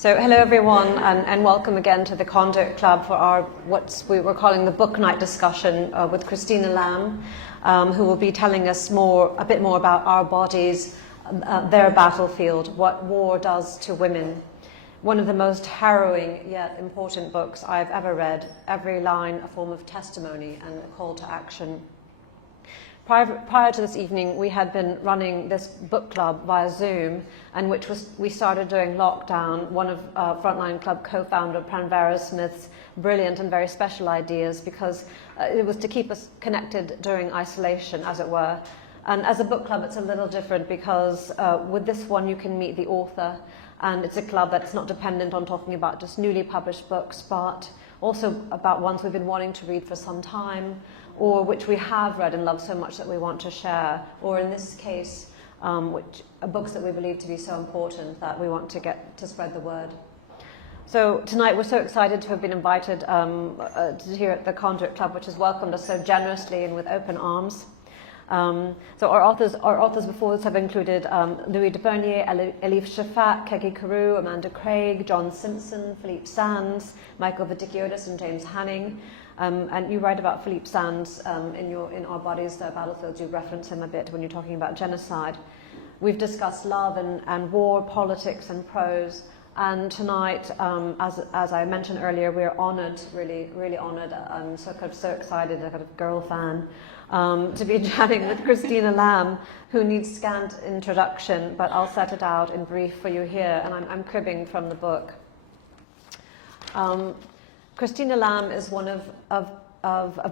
So hello everyone, and welcome again to the Conduit Club for our what we were calling the book night discussion with Christina Lamb, who will be telling us a bit more about our bodies, their battlefield, what war does to women. One of the most harrowing yet important books I've ever read, every line a form of testimony and a call to action. Prior to this evening, we had been running this book club via Zoom, and we started during lockdown, one of Frontline Club co-founder Pranvera Smith's brilliant and very special ideas, because it was to keep us connected during isolation, as it were. And as a book club, it's a little different because with this one, you can meet the author, and it's a club that's not dependent on talking about just newly published books, but also about ones we've been wanting to read for some time, or which we have read and love so much that we want to share, or in this case, which are books that we believe to be so important that we want to get to spread the word. So tonight we're so excited to have been invited here at the Conduit Club, which has welcomed us so generously and with open arms. So our authors before us have included Louis de Bernier, Elif Shafak, Kegi Carew, Amanda Craig, John Simpson, Philippe Sands, Michael Vitikiotis, and James Hanning. And you write about Philippe Sands in Our Bodies, Their Battlefields. You reference him a bit when you're talking about genocide. We've discussed love and war, politics and prose. And tonight, as I mentioned earlier, we're honoured, really honoured. I'm so excited, a kind of girl fan, to be chatting with Christina Lamb, who needs scant introduction, but I'll set it out in brief for you here, and I'm cribbing from the book. Christina Lamb is one of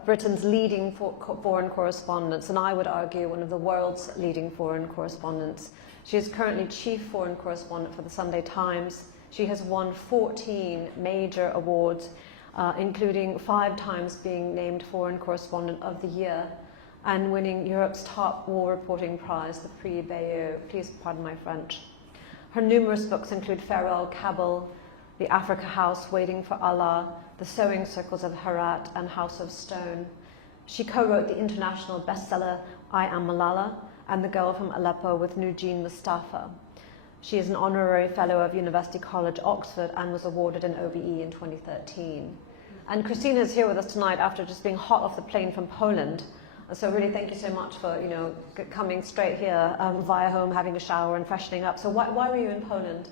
Britain's leading foreign correspondents, and I would argue one of the world's leading foreign correspondents. She is currently chief foreign correspondent for the Sunday Times. She has won 14 major awards, including 5 times being named Foreign Correspondent of the Year and winning Europe's top war reporting prize, the Prix Bayeux. Please pardon my French. Her numerous books include Farewell Kabul, The Africa House, Waiting for Allah, The Sewing Circles of Herat, and House of Stone. She co-wrote the international bestseller I Am Malala and The Girl from Aleppo with Nujeen Mustafa. She is an honorary fellow of University College, Oxford, and was awarded an OBE in 2013. And Christina is here with us tonight after just being hot off the plane from Poland. So really thank you so much for coming straight here via home, having a shower and freshening up. So why were you in Poland?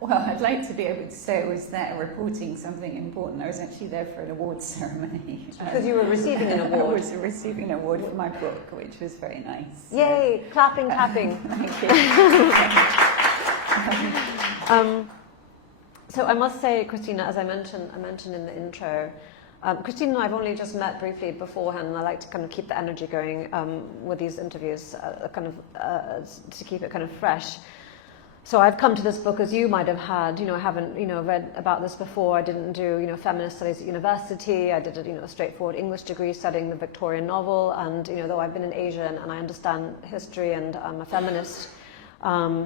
Well, I'd like to be able to say I was there reporting something important. I was actually there for an awards ceremony. Because you were receiving an award. I was receiving an award for my book, which was very nice. Yay! Clapping. Thank you. So I must say, Christina, as I mentioned in the intro, Christina and I have only just met briefly beforehand, and I like to kind of keep the energy going with these interviews, to keep it kind of fresh. So I've come to this book as you might have had. I haven't read about this before. I didn't do feminist studies at university. I did a straightforward English degree studying the Victorian novel. And though I've been in Asia and I understand history and I'm a feminist, I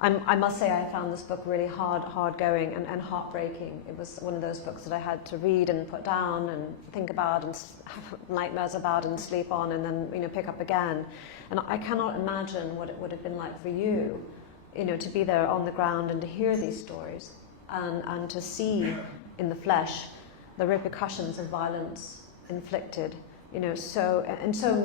must say I found this book really hard going and heartbreaking. It was one of those books that I had to read and put down and think about and have nightmares about and sleep on and then pick up again. And I cannot imagine what it would have been like for you. To be there on the ground and to hear these stories and to see in the flesh the repercussions of violence inflicted, so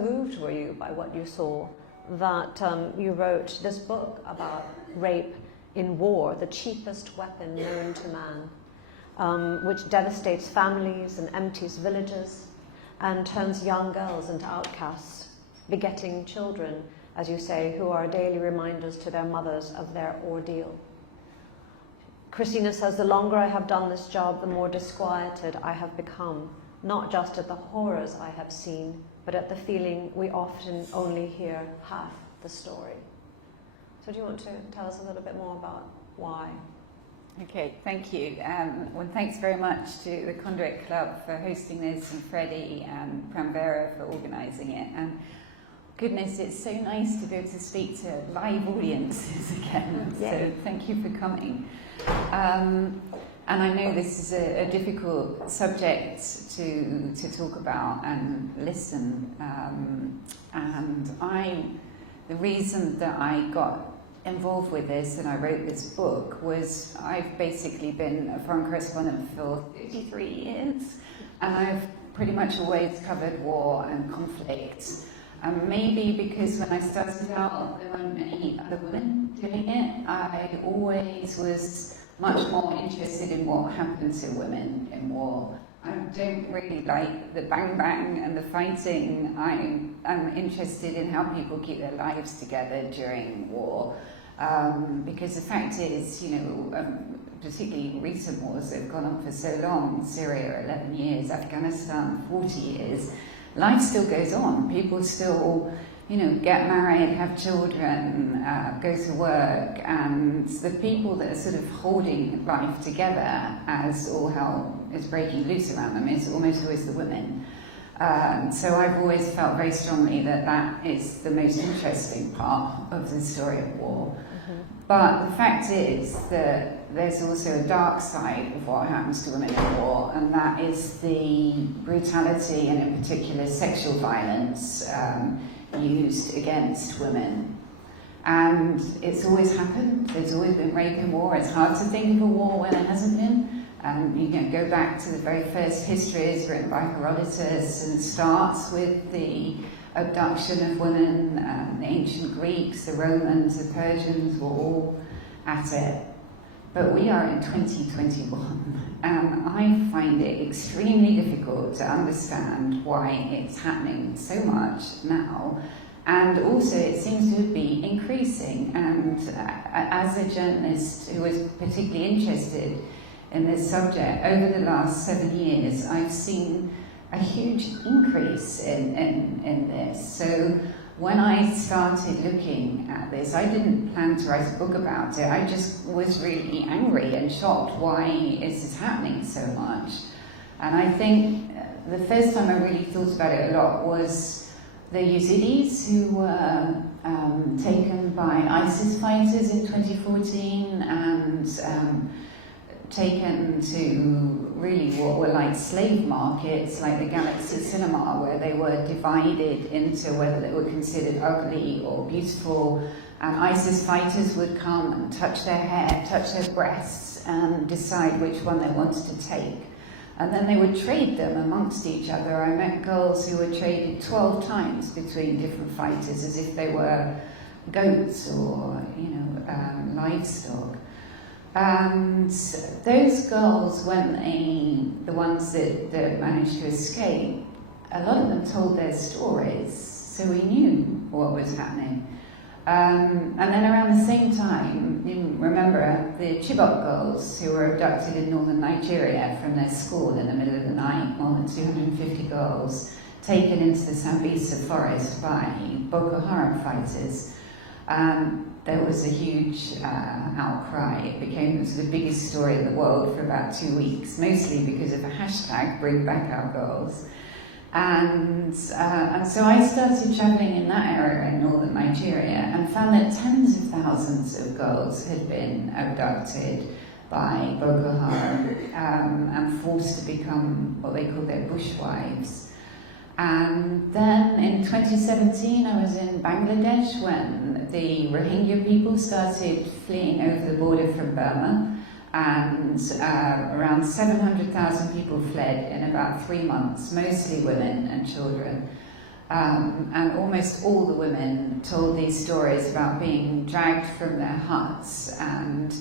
moved were you by what you saw that you wrote this book about rape in war, the cheapest weapon known to man, which devastates families and empties villages and turns young girls into outcasts, begetting children, as you say, who are daily reminders to their mothers of their ordeal. Christina says, the longer I have done this job, the more disquieted I have become, not just at the horrors I have seen, but at the feeling we often only hear half the story. So do you want to tell us a little bit more about why? Okay, thank you. Well, thanks very much to the Conduit Club for hosting this, and Freddie and Pranvera for organising it. And goodness, it's so nice to be able to speak to live audiences again. Yeah. So thank you for coming. And I know this is a difficult subject to talk about and listen. And the reason that I got involved with this and I wrote this book was I've basically been a foreign correspondent for 53 years, and I've pretty much always covered war and conflict. Maybe because when I started out there weren't many other women doing it, I always was much more interested in what happened to women in war. I don't really like the bang bang and the fighting. I'm interested in how people keep their lives together during war. Because the fact is, particularly recent wars that have gone on for so long, Syria 11 years, Afghanistan 40 years, life still goes on. People still, get married, have children, go to work, and the people that are sort of holding life together as all hell is breaking loose around them is almost always the women. So I've always felt very strongly that that is the most interesting part of the story of war. Mm-hmm. But the fact is that there's also a dark side of what happens to women in war, and that is the brutality and in particular sexual violence used against women. And it's always happened. There's always been rape in war. It's hard to think of a war where there hasn't been. You can go back to the very first histories written by Herodotus, and starts with the abduction of women. The ancient Greeks, the Romans, the Persians were all at it. But we are in 2021, and I find it extremely difficult to understand why it's happening so much now. And also it seems to be increasing. And as a journalist who was particularly interested in this subject, over the last 7 years, I've seen a huge increase in this. So when I started looking at this, I didn't plan to write a book about it. I just was really angry and shocked why is this happening so much. And I think the first time I really thought about it a lot was the Yazidis who were taken by ISIS fighters in 2014 and taken to really what were like slave markets, like the Galaxy Cinema, where they were divided into whether they were considered ugly or beautiful, and ISIS fighters would come and touch their hair, touch their breasts, and decide which one they wanted to take. And then they would trade them amongst each other. I met girls who were traded 12 times between different fighters as if they were goats or, livestock. And those girls, when the ones that managed to escape, a lot of them told their stories, so we knew what was happening. And then around the same time, you remember the Chibok girls who were abducted in northern Nigeria from their school in the middle of the night, more than 250 girls, taken into the Sambisa forest by Boko Haram fighters. There was a huge outcry. It became the biggest story in the world for about 2 weeks, mostly because of a hashtag, Bring Back Our Girls. And so I started travelling in that area in northern Nigeria and found that tens of thousands of girls had been abducted by Boko Haram and forced to become what they call their bushwives. And then in 2017 I was in Bangladesh when the Rohingya people started fleeing over the border from Burma, and around 700,000 people fled in about 3 months, mostly women and children. And almost all the women told these stories about being dragged from their huts and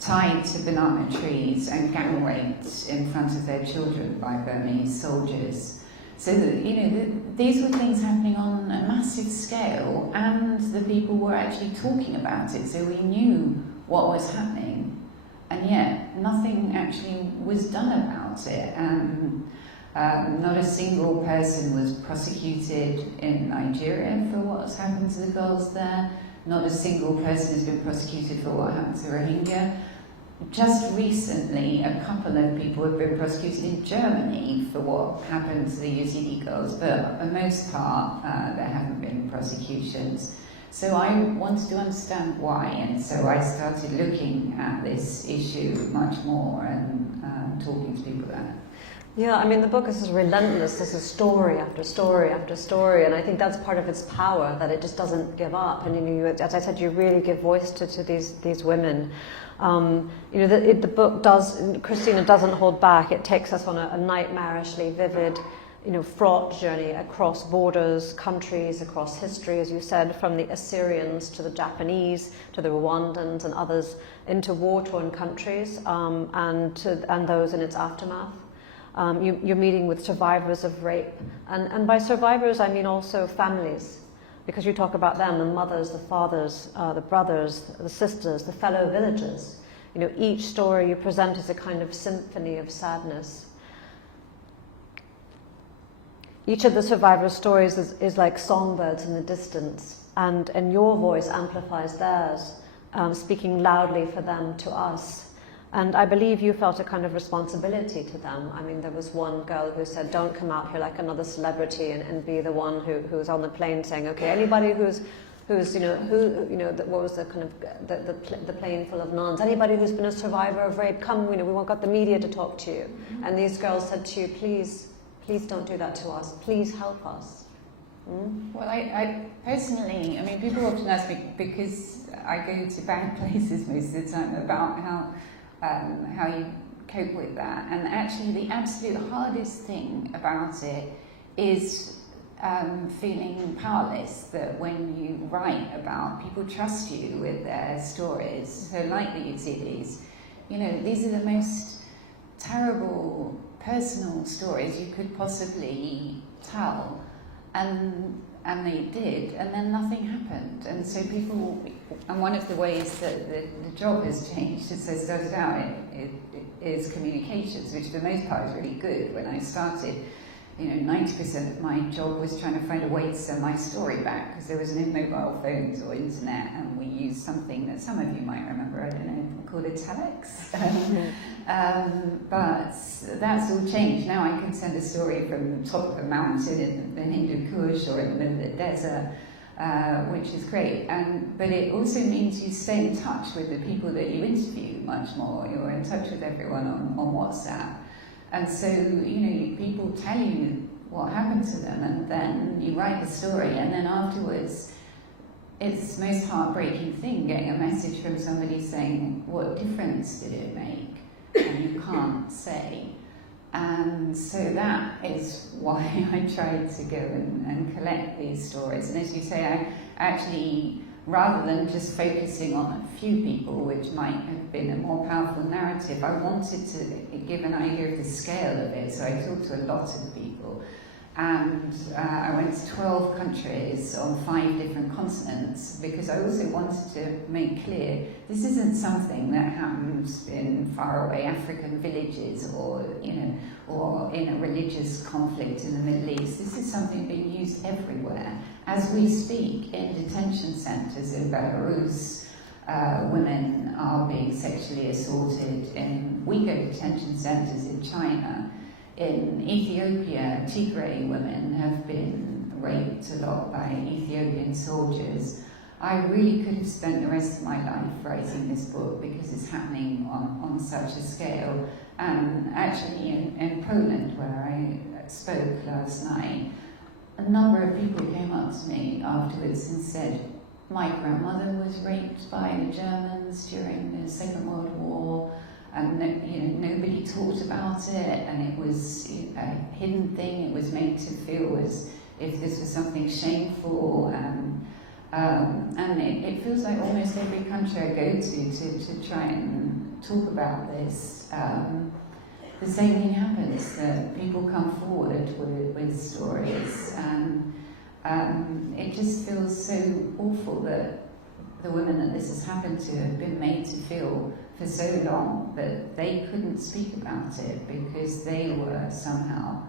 tied to banana trees and gang raped in front of their children by Burmese soldiers. So, these were things happening on a massive scale, and the people were actually talking about it, so we knew what was happening. And yet, nothing actually was done about it. Not a single person was prosecuted in Nigeria for what's happened to the girls there. Not a single person has been prosecuted for what happened to Rohingya. Just recently, a couple of people have been prosecuted in Germany for what happened to the Yazidi girls, but for the most part, there haven't been prosecutions. So I wanted to understand why, and so I started looking at this issue much more and talking to people about it. Yeah, I mean, the book is relentless. This is story after story after story, and I think that's part of its power, that it just doesn't give up. And as I said, you really give voice to these women. The book does. Christina doesn't hold back. It takes us on a nightmarishly vivid, fraught journey across borders, countries, across history, as you said, from the Assyrians to the Japanese to the Rwandans and others, into war-torn countries and those in its aftermath. You're meeting with survivors of rape, and by survivors I mean also families, because you talk about them, the mothers, the fathers, the brothers, the sisters, the fellow villagers. Each story you present is a kind of symphony of sadness. Each of the survivors' stories is like songbirds in the distance, and your voice amplifies theirs, speaking loudly for them to us. And I believe you felt a kind of responsibility to them. I mean, there was one girl who said, don't come out here like another celebrity and be the one who's on the plane saying, okay, anybody what was the kind of the plane full of nuns, anybody who's been a survivor of rape, come, we want got the media to talk to you. Mm-hmm. And these girls said to you, please don't do that to us, please help us. Mm? Well, I personally, I mean, people often ask me, because I go to bad places most of the time, about how you cope with that. And actually the absolute hardest thing about it is feeling powerless, that when you write about, people trust you with their stories. So like the Yazidis, these are the most terrible personal stories you could possibly tell. And they did, and then nothing happened. And so people, and one of the ways that the job has changed, as I started out, it is communications, which for the most part is really good. When I started, 90% of my job was trying to find a way to send my story back, because there was no mobile phones or internet, and we used something that some of you might remember, I don't know, called a telex. But that's all changed. Now I can send a story from the top of a mountain in the Hindu Kush or in the middle of the desert, which is great. But it also means you stay in touch with the people that you interview much more. You're in touch with everyone on WhatsApp. And so, people tell you what happened to them, and then you write the story, and then afterwards, it's the most heartbreaking thing, getting a message from somebody saying, what difference did it make? And you can't say. And so that is why I tried to go and collect these stories. And as you say, I actually, rather than just focusing on a few people, which might have been a more powerful narrative, I wanted to give an idea of the scale of it. So I talked to a lot of people. And I went to 12 countries on 5 different continents, because I also wanted to make clear this isn't something that happens in faraway African villages or in a religious conflict in the Middle East. This is something being used everywhere. As we speak, in detention centres in Belarus, women are being sexually assaulted in Uyghur detention centres in China. In Ethiopia, Tigray women have been raped a lot by Ethiopian soldiers. I really could have spent the rest of my life writing this book, because it's happening on such a scale. And actually in Poland, where I spoke last night, a number of people came up to me afterwards and said, my grandmother was raped by the Germans during the Second World War, and nobody talked about it, and it was a hidden thing. It was made to feel as if this was something shameful, and it feels like almost every country I go to try and talk about this, the same thing happens, that people come forward with stories, and it just feels so awful that the women that this has happened to have been made to feel for so long that they couldn't speak about it, because they were somehow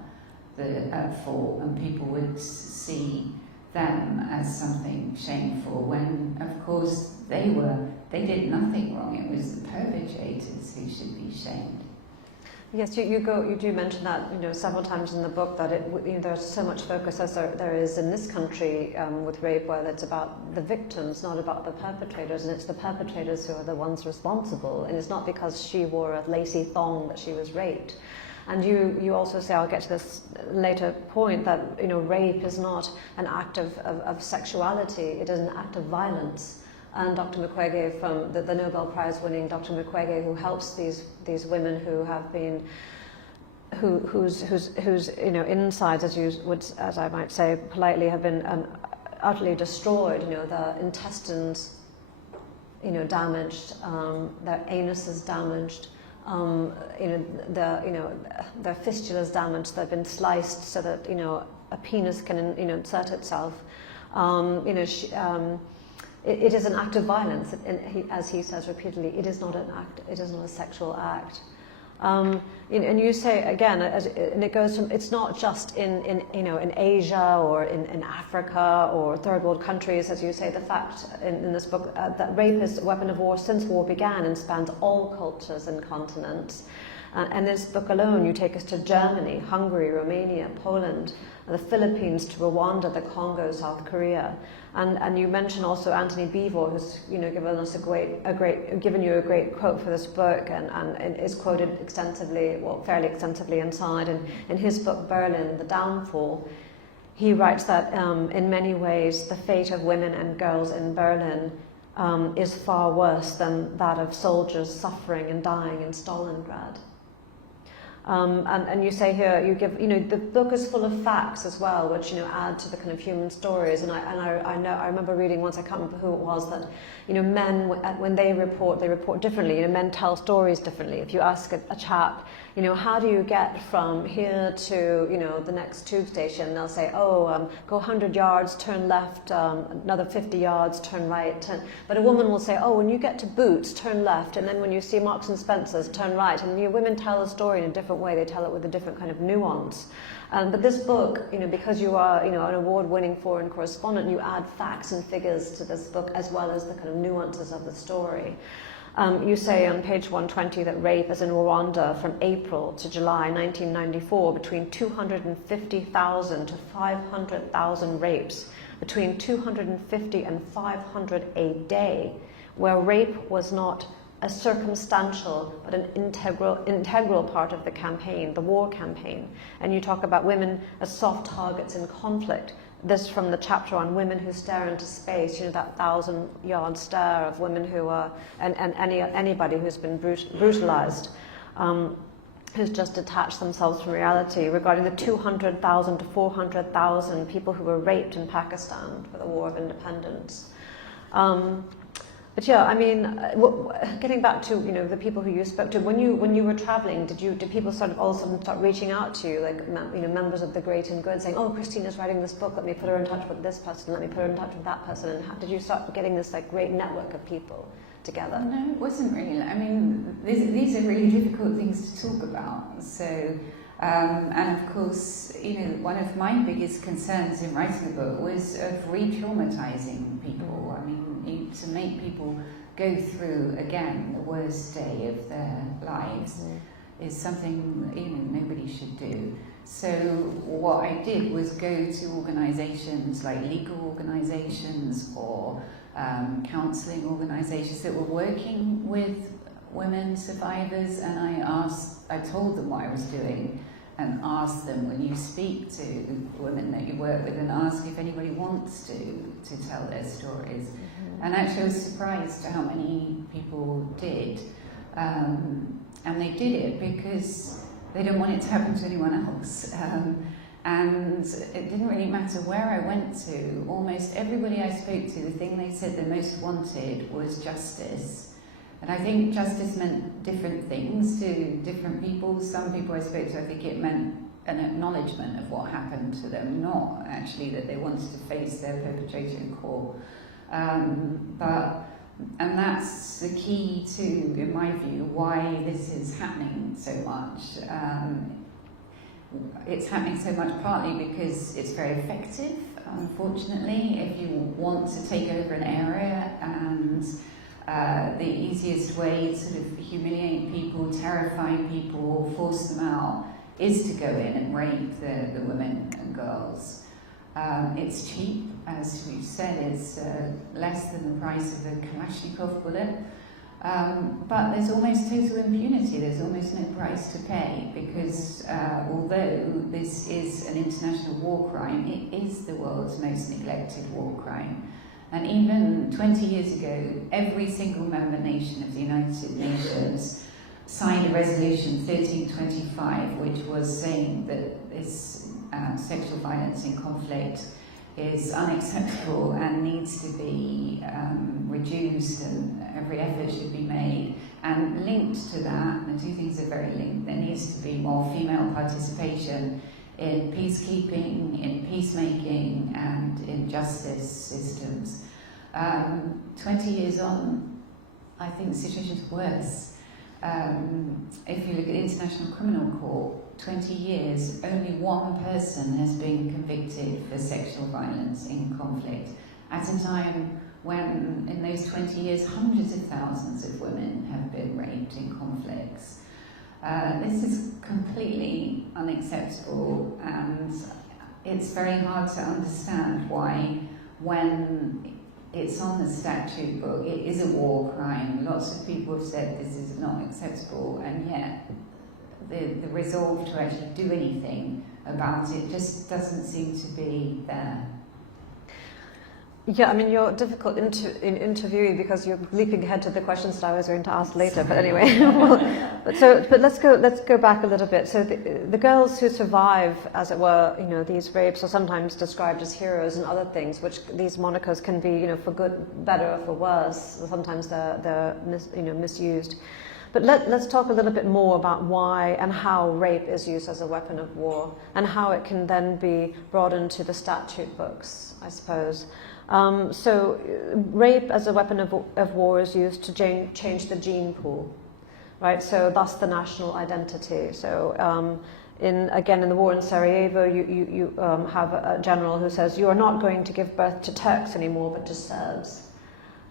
at fault, and people would see them as something shameful, when of course they did nothing wrong. It was the perpetrators who should be shamed. Yes, you do mention that several times in the book, that there's so much focus as there is in this country with rape, where it's about the victims, not about the perpetrators, and it's the perpetrators who are the ones responsible, and it's not because she wore a lacy thong that she was raped. And you also say, I'll get to this later point, that rape is not an act of sexuality, it is an act of violence. And Dr. Mukwege, from the Nobel Prize winning Dr. Mukwege, who helps these women who have been whose insides, as I might say politely, have been utterly destroyed. The intestines, damaged, their anuses damaged, their fistulas damaged. They've been sliced so that a penis can insert itself. It is an act of violence, as he says repeatedly. It is not an act. It is not a sexual act. And you say again, and it goes from, it's not just in Asia or in Africa or third world countries, as you say. The fact in this book that rape is a weapon of war since war began and spans all cultures and continents. And this book alone, you take us to Germany, Hungary, Romania, Poland, the Philippines, to Rwanda, the Congo, South Korea. And you mention also Anthony Beevor, who's given us given you a great quote for this book, and is quoted extensively, well, fairly extensively inside. And in his book Berlin, The Downfall, he writes that in many ways the fate of women and girls in Berlin is far worse than that of soldiers suffering and dying in Stalingrad. And you say here, you give, the book is full of facts as well, which add to the kind of human stories. And I remember reading once, I can't remember who it was, that men, when they report differently. Men tell stories differently. If you ask a chap, how do you get from here to the next tube station, they'll say, go 100 yards, turn left, another 50 yards, turn right. But a woman will say, when you get to Boots, turn left, and then when you see Marks and Spencer's, turn right. And women tell a story in a different way. They tell it with a different kind of nuance. But this book, because you are an award-winning foreign correspondent, you add facts and figures to this book as well as the kind of nuances of the story. You say on page 120 that rape is in Rwanda from April to July 1994 between 250,000 to 500,000 rapes, between 250 and 500 a day, where rape was not a circumstantial but an integral part of the campaign, the war campaign. And you talk about women as soft targets in conflict. This from the chapter on women who stare into space, that 1,000-yard stare of women who are, and anybody who's been brutalized, who's just detached themselves from reality, regarding the 200,000 to 400,000 people who were raped in Pakistan for the War of Independence. But yeah, getting back to the people who you spoke to, when you were traveling, did people sort of all of a sudden start reaching out to you, like members of the great and good, saying, Christina's writing this book, let me put her in touch with this person, let me put her in touch with that person, and did you start getting this great network of people together? No, it wasn't really. These are really difficult things to talk about. So, and of course, one of my biggest concerns in writing the book was of re-traumatizing people. To make people go through again the worst day of their lives is something nobody should do. So what I did was go to organisations like legal organisations or counselling organisations that were working with women survivors, and I told them what I was doing, and asked them, when you speak to women that you work with, and ask if anybody wants to tell their stories. And actually I was surprised how many people did. And they did it because they didn't want it to happen to anyone else. And it didn't really matter where I went to. Almost everybody I spoke to, the thing they said they most wanted was justice. And I think justice meant different things to different people. Some people I spoke to, I think it meant an acknowledgement of what happened to them, not actually that they wanted to face their perpetrator in court. And that's the key to, in my view, why this is happening so much. It's happening so much partly because it's very effective, unfortunately. If you want to take over an area, and the easiest way to sort of humiliate people, terrify people, force them out, is to go in and rape the women and girls. It's cheap, as you said, it's less than the price of a Kalashnikov bullet. But there's almost total impunity. There's there's almost no price to pay, because although this is an international war crime, it is the world's most neglected war crime. And even 20 years ago, every single member nation of the United Nations signed a resolution 1325, which was saying that this sexual violence in conflict is unacceptable and needs to be reduced, and every effort should be made. And linked to that, the two things are very linked, there needs to be more female participation in peacekeeping, in peacemaking, and in justice systems. 20 years on, I think the situation's worse. If you look at the International Criminal Court, 20 years, only one person has been convicted for sexual violence in conflict, at a time when, in those 20 years, hundreds of thousands of women have been raped in conflicts. This is completely unacceptable, and it's very hard to understand why, when it's on the statute book, it is a war crime. Lots of people have said this is not acceptable, and yet the resolve to actually do anything about it just doesn't seem to be there. Yeah, I mean, you're difficult in interviewing because you're leaping ahead to the questions that I was going to ask later. But anyway, but let's go back a little bit. So the girls who survive, as it were, these rapes are sometimes described as heroes and other things, which these monikers can be, for good, better, or for worse. Sometimes they're misused. But let's talk a little bit more about why and how rape is used as a weapon of war, and how it can then be brought into the statute books, I suppose. So rape as a weapon of war is used to change the gene pool, right? So thus the national identity. So in the war in Sarajevo, you have a general who says, you are not going to give birth to Turks anymore, but to Serbs.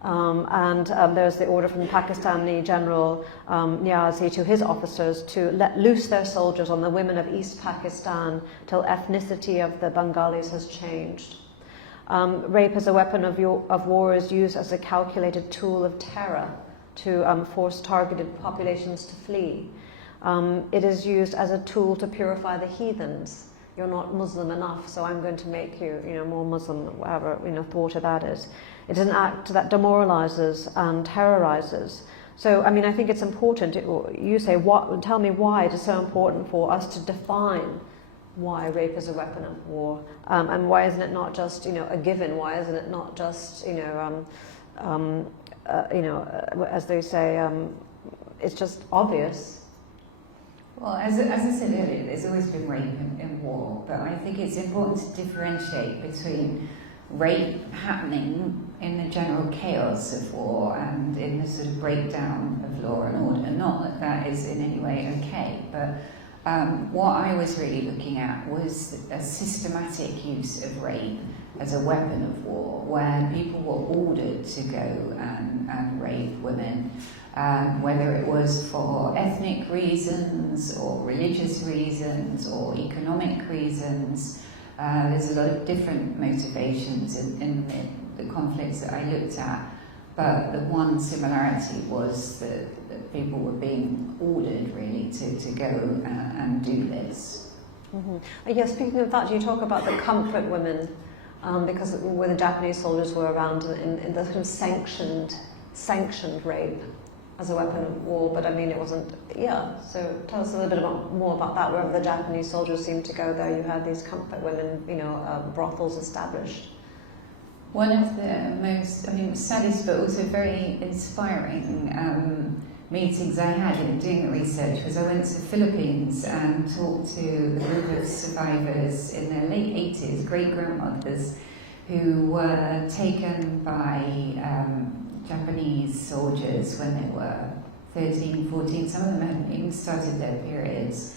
There's the order from the Pakistani general Niazi to his officers to let loose their soldiers on the women of East Pakistan till ethnicity of the Bengalis has changed. Rape as a weapon of war is used as a calculated tool of terror to force targeted populations to flee. It is used as a tool to purify the heathens. You're not Muslim enough, so I'm going to make you, more Muslim, whatever thought of that is. It is an act that demoralizes and terrorizes. So, I mean, I think it's important. You say, tell me why it is so important for us to define why rape is a weapon of war, and why isn't it not just a given? Why isn't it not just as they say, it's just obvious? Well, as I said earlier, there's always been rape in war, but I think it's important to differentiate between rape happening in the general chaos of war and in the sort of breakdown of law and order. Not that that is in any way okay, but what I was really looking at was a systematic use of rape as a weapon of war, where people were ordered to go and rape women, whether it was for ethnic reasons or religious reasons or economic reasons. There's a lot of different motivations in the conflicts that I looked at, but the one similarity was that people were being ordered really to go and do this. Mm-hmm. Yes, speaking of that, you talk about the comfort women, because when the Japanese soldiers were around in the sort of sanctioned rape as a weapon of war, but I mean it wasn't, so tell us a little bit more about that. Wherever the Japanese soldiers seemed to go there, you had these comfort women, brothels established. One of the most, saddest but also very inspiring meetings I had in doing the research was I went to the Philippines and talked to a group of survivors in their late 80s, great-grandmothers, who were taken by Japanese soldiers when they were 13, 14, some of them hadn't even started their periods,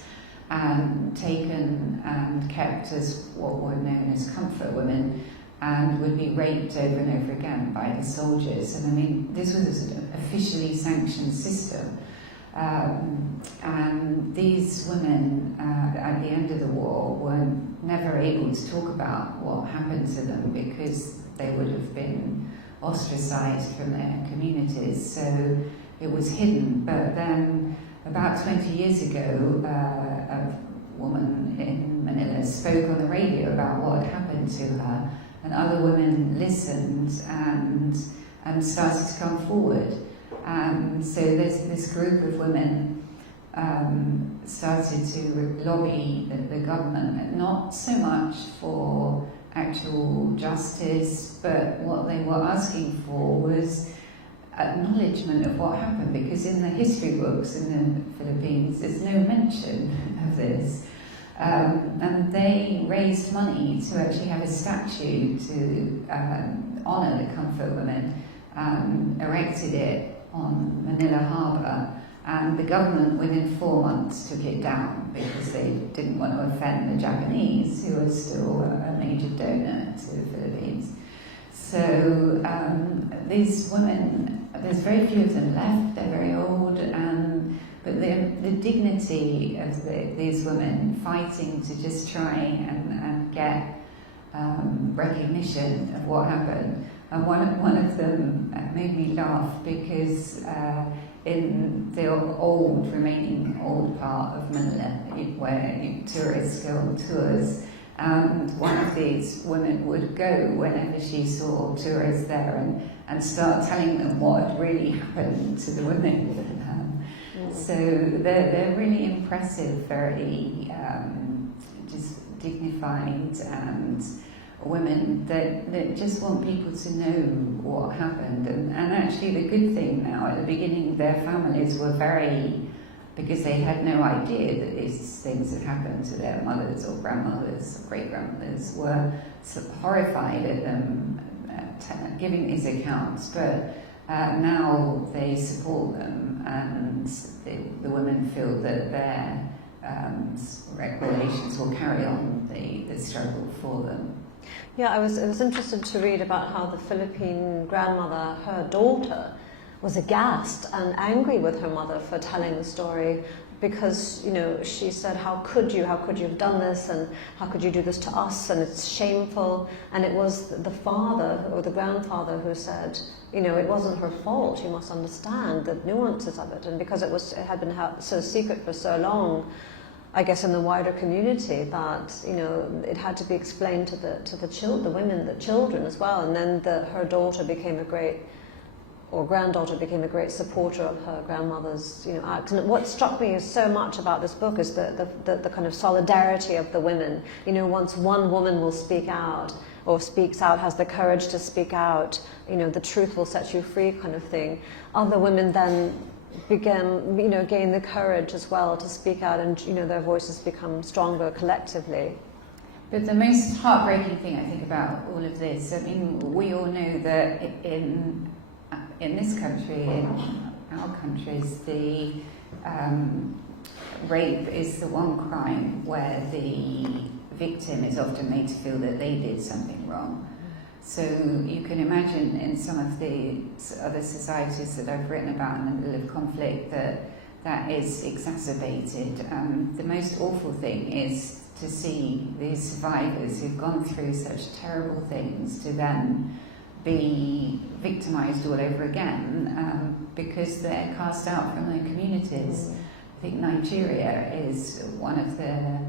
and taken and kept as what were known as comfort women, and would be raped over and over again by the soldiers. And this was a sort of officially sanctioned system. And these women, at the end of the war, were never able to talk about what happened to them because they would have been ostracized from their communities. So it was hidden. But then about 20 years ago, a woman in Manila spoke on the radio about what had happened to her, and other women listened and started to come forward. So this group of women started to lobby the government, not so much for actual justice, but what they were asking for was acknowledgement of what happened, because in the history books in the Philippines there's no mention of this. And they raised money to actually have a statue to honour the comfort women, erected it on Manila Harbour, and the government within 4 months took it down because they didn't want to offend the Japanese, who are still a major donor to the Philippines. So these women, there's very few of them left, they're very old, but the dignity of these women fighting to just try and get recognition of what happened. And one of them made me laugh because in the remaining old part of Manila, where tourists go on tours, and one of these women would go whenever she saw tourists there and start telling them what had really happened to the women. So they're really impressive, very just dignified, and women that just want people to know what happened. And actually the good thing now, at the beginning their families were because they had no idea that these things had happened to their mothers or grandmothers or great-grandmothers, were horrified at them giving these accounts, but now they support them, and the women feel that their relations will carry on the struggle for them. Yeah, I was interested to read about how the Philippine grandmother, her daughter, was aghast and angry with her mother for telling the story, because, you know, she said, how could you have done this, and how could you do this to us, and it's shameful. And it was the father or the grandfather who said, you know, it wasn't her fault, you must understand the nuances of it. And because it had been so secret for so long, I guess in the wider community, that, you know, it had to be explained to the children as well. And then her daughter became granddaughter became a great supporter of her grandmother's, you know, act. And what struck me so much about this book is the kind of solidarity of the women. You know, once one woman will speak out, or speaks out, has the courage to speak out, you know, the truth will set you free, kind of thing. Other women then gain the courage as well to speak out, and, you know, their voices become stronger collectively. But the most heartbreaking thing, I think, about all of this, I mean, we all know that in this country, in our countries, the rape is the one crime where the victim is often made to feel that they did something wrong. So you can imagine in some of the other societies that I've written about in the middle of conflict that is exacerbated. The most awful thing is to see these survivors who've gone through such terrible things to then be victimised all over again because they're cast out from their communities. I think Nigeria is one of the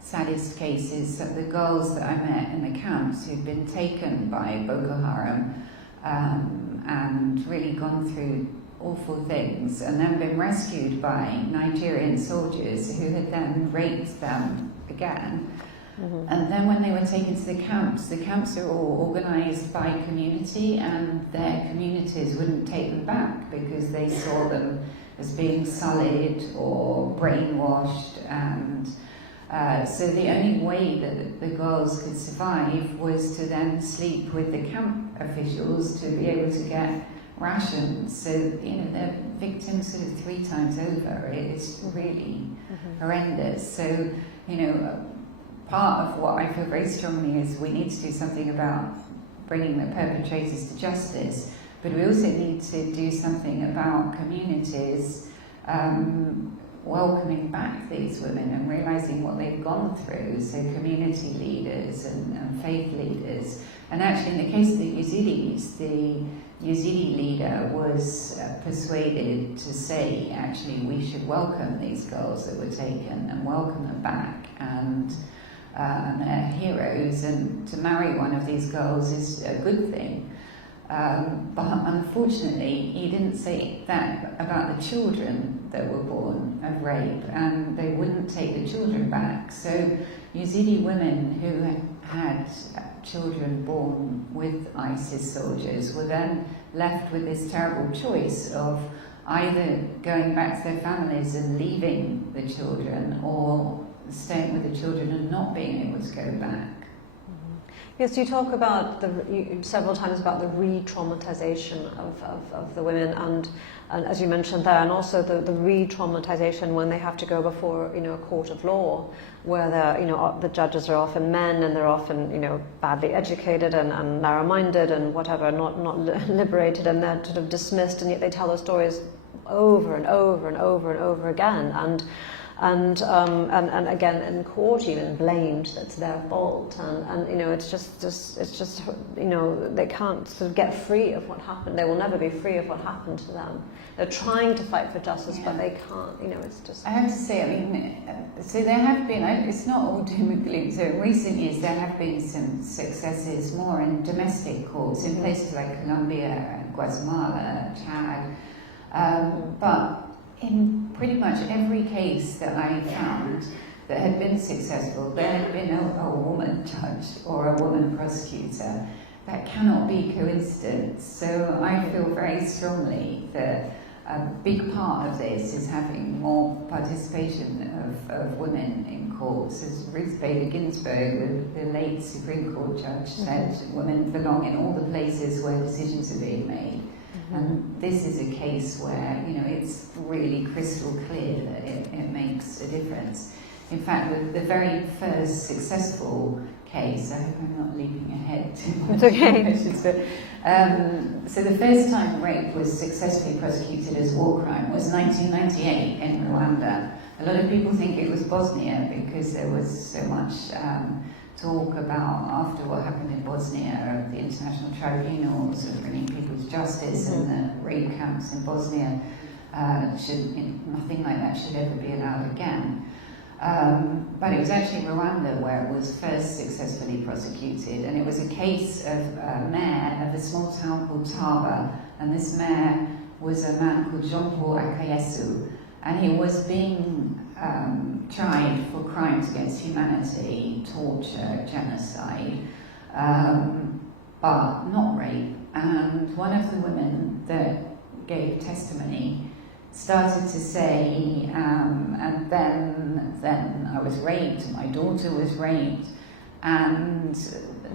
saddest cases of the girls that I met in the camps who'd been taken by Boko Haram and really gone through awful things, and then been rescued by Nigerian soldiers who had then raped them again. Mm-hmm. And then when they were taken to the camps are all organised by community, and their communities wouldn't take them back because they saw them as being sullied or brainwashed, and so the only way that the girls could survive was to then sleep with the camp officials to be able to get rations. So, you know, they're victims sort of 3 times over. It's really horrendous. So, you know, part of what I feel very strongly is we need to do something about bringing the perpetrators to justice, but we also need to do something about communities welcoming back these women and realising what they've gone through, so community leaders and faith leaders. And actually in the case of the Yazidis, the Yazidi leader was persuaded to say, actually, we should welcome these girls that were taken and welcome them back, and they're heroes, and to marry one of these girls is a good thing. But unfortunately, he didn't say that about the children that were born of rape, and they wouldn't take the children back. So Yazidi women who had children born with ISIS soldiers were then left with this terrible choice of either going back to their families and leaving the children, or staying with the children and not being able to go back. Yes, you talk about several times about the re-traumatization of the women, and as you mentioned there, and also the re-traumatization when they have to go before a court of law, where the judges are often men, and they're often badly educated and narrow-minded and whatever, not liberated, and they're sort of dismissed, and yet they tell their stories over and over and over and over again, and again in court even blamed that it's their fault, and it's just they can't sort of get free of what happened. They will never be free of what happened to them. They're trying to fight for justice, but they can't. It's just. I have to say, I mean, so there have been. It's not all doom and gloom. So in recent years, there have been some successes more in domestic courts in places like Colombia and Guatemala, Chad, but in pretty much every case that I found that had been successful, there had been a woman judge or a woman prosecutor. That cannot be coincidence. So I feel very strongly that a big part of this is having more participation of women in courts. As Ruth Bader Ginsburg, the late Supreme Court judge, said, women belong in all the places where decisions are being made. And this is a case where, it's really crystal clear that it makes a difference. In fact, the very first successful case, I hope I'm not leaping ahead too much. It's okay. So the first time rape was successfully prosecuted as war crime was 1998 in Rwanda. A lot of people think it was Bosnia because there was so much talk about, after what happened in Bosnia, of the international tribunals of bringing people to justice, and the rape camps in Bosnia, nothing like that should ever be allowed again. But it was actually Rwanda where it was first successfully prosecuted, and it was a case of a mayor of a small town called Taba, and this mayor was a man called Jean-Paul Akayesu, and he was being tried for crimes against humanity, torture, genocide, but not rape. And one of the women that gave testimony started to say, and then I was raped, my daughter was raped, and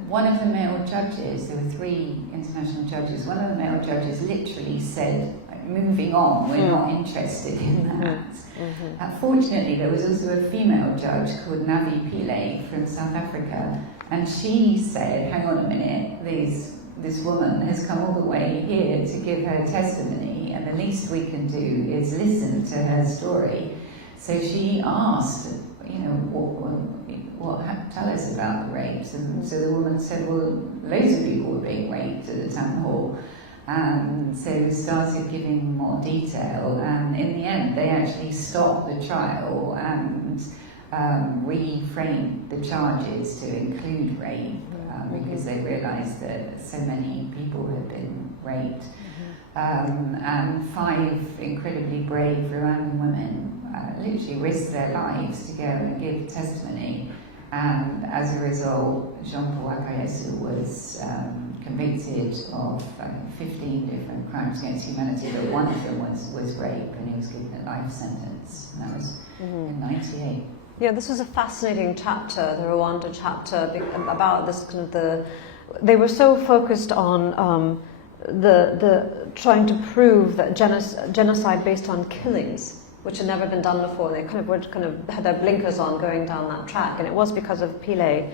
one of the male judges, there were 3 international judges, one of the male judges literally said, moving on, we're not interested in that. Fortunately, there was also a female judge called Navi Pillay from South Africa, and she said, hang on a minute, this woman has come all the way here to give her testimony, and the least we can do is listen to her story. So she asked, tell us about the rapes. And so the woman said, well, loads of people were being raped at the town hall. And so started giving more detail, and in the end they actually stopped the trial and reframed the charges to include rape, because they realised that so many people had been raped. And 5 incredibly brave Rwandan women literally risked their lives to go and give testimony, and as a result Jean-Paul Akayesu was convicted of 15 different crimes against humanity, but one of them was rape, and he was given a life sentence, and that was in 98. Yeah, this was a fascinating chapter, the Rwanda chapter, about this kind of they were so focused on the trying to prove that genocide based on killings, which had never been done before. They kind of had their blinkers on going down that track, and it was because of Pillay.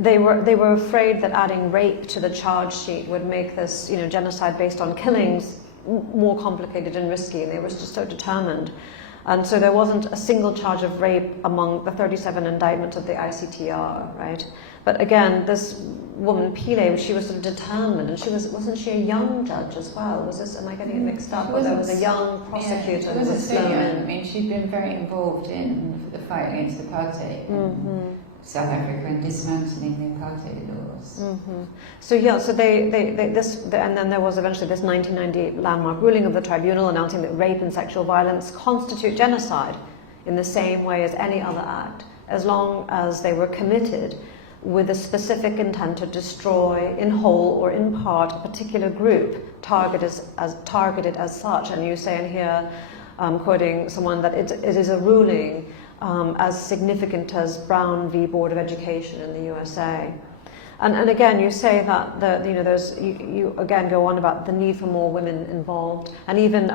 They were afraid that adding rape to the charge sheet would make this, genocide based on killings more complicated and risky, and they were just so determined. And so there wasn't a single charge of rape among the 37 indictments of the ICTR, right? But again, this woman, Pile, she was sort of determined, and wasn't she a young judge as well? Am I getting it mixed up? Or there was a young prosecutor who was so young. in. I mean, she'd been very involved in the fight against apartheid. South Africa and dismantling the apartheid laws. So yeah, so and then there was eventually this 1998 landmark ruling of the tribunal announcing that rape and sexual violence constitute genocide in the same way as any other act, as long as they were committed with a specific intent to destroy in whole or in part a particular group targeted as such. And you say in here, quoting someone, that it is a ruling as significant as Brown v. Board of Education in the USA. And again, you say that you again go on about the need for more women involved, and even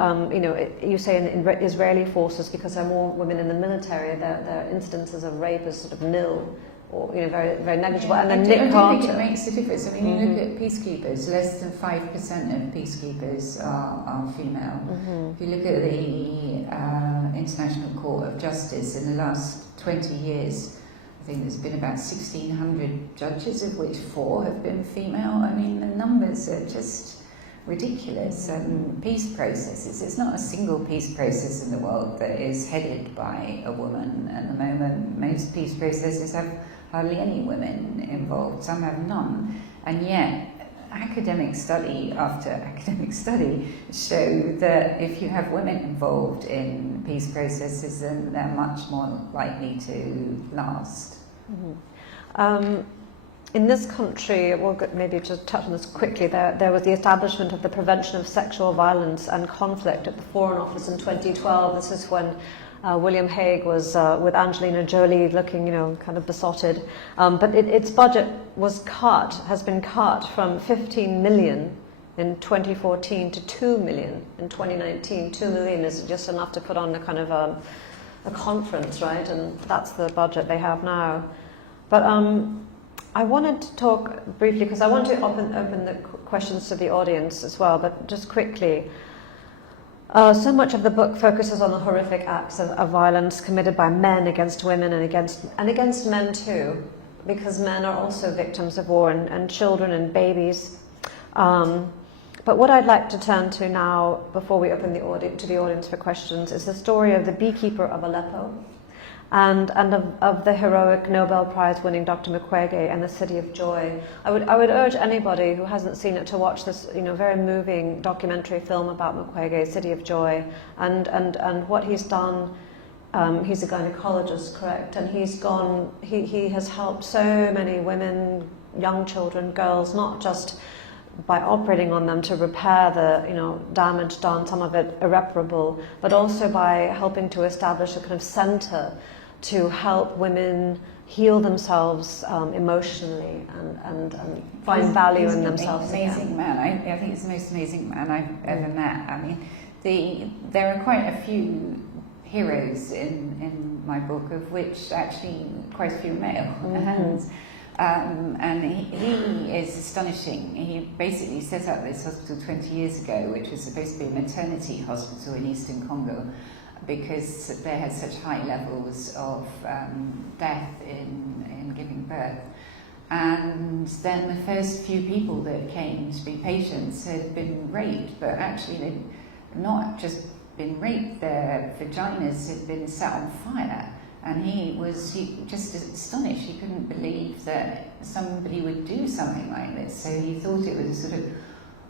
you say in Israeli forces, because there are more women in the military, their incidences of rape is sort of nil, or very very negligible. And then Nick Carter. I think it makes a difference. I mean, you look at peacekeepers, less than 5% of peacekeepers are female. If you look at the International Court of Justice in the last 20 years, I think there's been about 1,600 judges, of which 4 have been female. I mean, the numbers are just ridiculous. Peace processes, it's not a single peace process in the world that is headed by a woman at the moment. Most peace processes have hardly any women involved, some have none, and yet academic study after academic study show that if you have women involved in peace processes, then they're much more likely to last. In this country, we'll maybe just touch on this quickly, there was the establishment of the Prevention of Sexual Violence and Conflict at the Foreign Office in 2012. This is when William Hague was with Angelina Jolie looking, kind of besotted. But its budget has been cut from 15 million in 2014 to 2 million in 2019. 2 million is just enough to put on a kind of a conference, right? And that's the budget they have now. But I wanted to talk briefly, because I want to open the questions to the audience as well, but just quickly. So much of the book focuses on the horrific acts of violence committed by men against women and against men too, because men are also victims of war, and children and babies. But what I'd like to turn to now, before we open to the audience for questions, is the story of the beekeeper of Aleppo, and of the heroic Nobel Prize winning Dr. Mukwege and the City of Joy. I would urge anybody who hasn't seen it to watch this very moving documentary film about Mukwege, City of Joy, and what he's done. He's a gynecologist, correct? And he has helped so many women, young children, girls, not just by operating on them to repair the damage done, some of it irreparable, but also by helping to establish a kind of centre to help women heal themselves emotionally and find value in themselves. Amazing man. I think it's the most amazing man I've ever met. I mean, there are quite a few heroes in my book, of which actually quite a few male. And he is astonishing. He basically set up this hospital 20 years ago, which was supposed to be a maternity hospital in Eastern Congo, because they had such high levels of death in giving birth. And then the first few people that came to be patients had been raped, but actually they'd not just been raped, their vaginas had been set on fire. And he was just astonished. He couldn't believe that somebody would do something like this. So he thought it was a sort of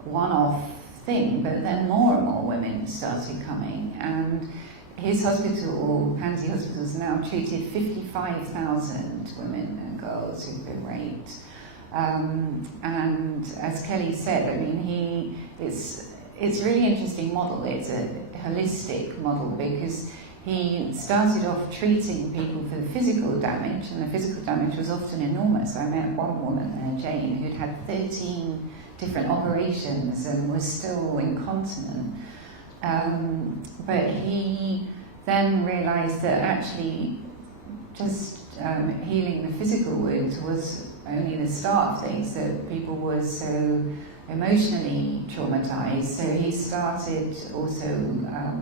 one-off thing, but then more and more women started coming. And his hospital, Pansy Hospital, has now treated 55,000 women and girls who've been raped. And as Kelly said, I mean, it's a really interesting model. It's a holistic model, because he started off treating people for the physical damage, and the physical damage was often enormous. I met one woman, Jane, who'd had 13 different operations and was still incontinent. But he then realised that actually just healing the physical wounds was only the start of things, that people were so emotionally traumatized. So he started also